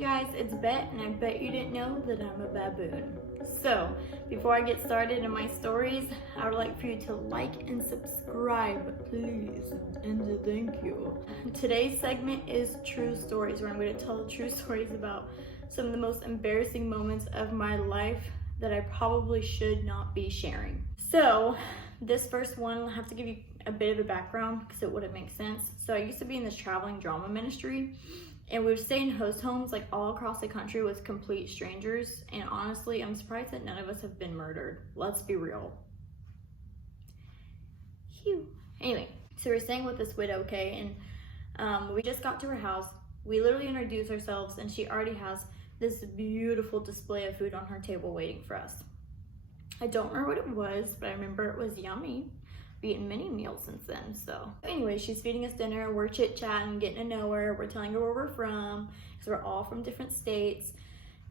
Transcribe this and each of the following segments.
guys, it's Bet, and I bet you didn't know that I'm a baboon. So, before I get started in my stories, I would like for you to like and subscribe, please, and thank you. Today's segment is True Stories, where I'm going to tell true stories about some of the most embarrassing moments of my life that I probably should not be sharing. So, this first one, I'll have to give you a bit of a background because it wouldn't make sense. So I used to be in this traveling drama ministry, and we would stay in host homes like all across the country with complete strangers. And honestly, I'm surprised that none of us have been murdered. Let's be real. Phew. Anyway, so we're staying with this widow, okay? And we just got to her house. We literally introduced ourselves, and she already has this beautiful display of food on her table waiting for us. I don't remember what it was, but I remember it was yummy. We've eaten many meals since then. So anyway, she's feeding us dinner. We're chit-chatting, getting to know her. We're telling her where we're from, because we're all from different states.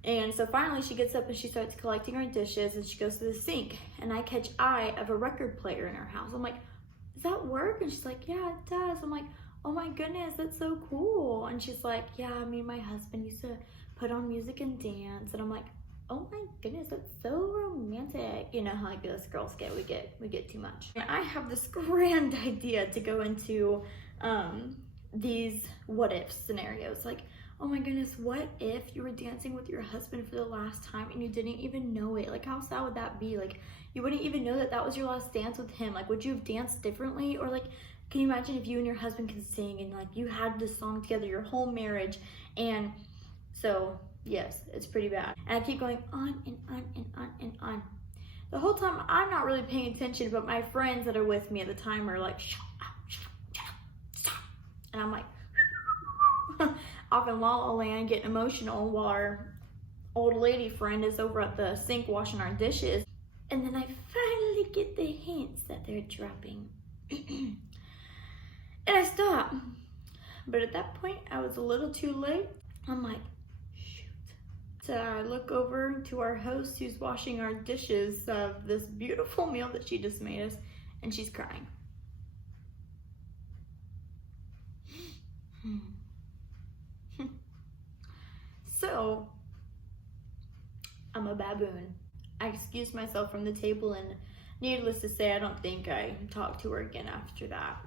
And so finally she gets up and she starts collecting our dishes, and she goes to the sink, and I catch eye of a record player in her house. I'm like, does that work? And she's like, yeah, it does. I'm like, oh my goodness, that's so cool. And she's like, yeah, me and my husband used to put on music and dance. And I'm like, oh my goodness, that's so romantic. You know how like us girls get, we get too much. And I have this grand idea to go into these what if scenarios. Like, oh my goodness, what if you were dancing with your husband for the last time and you didn't even know it? Like, how sad would that be? Like, you wouldn't even know that that was your last dance with him. Like, would you have danced differently? Or like, can you imagine if you and your husband can sing and like you had this song together your whole marriage? And so yes, it's pretty bad. And I keep going on and on and on and on. The whole time I'm not really paying attention, but my friends that are with me at the time are like, shut up, stop. And I'm like, off in La La Land getting emotional while our old lady friend is over at the sink washing our dishes. And then I finally get the hints that they're dropping. And I stop. But at that point, I was a little too late. I'm like, so I look over to our host who's washing our dishes of this beautiful meal that she just made us, and she's crying. So, I'm a baboon. I excused myself from the table, and needless to say, I don't think I talked to her again after that.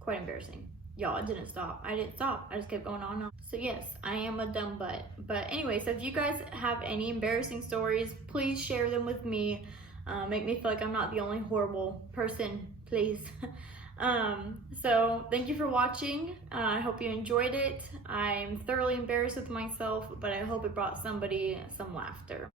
Quite embarrassing. Y'all, I didn't stop. I just kept going on and on. So yes, I am a dumb butt. But anyway, so if you guys have any embarrassing stories, please share them with me. Make me feel like I'm not the only horrible person, please. So thank you for watching. I hope you enjoyed it. I'm thoroughly embarrassed with myself, but I hope it brought somebody some laughter.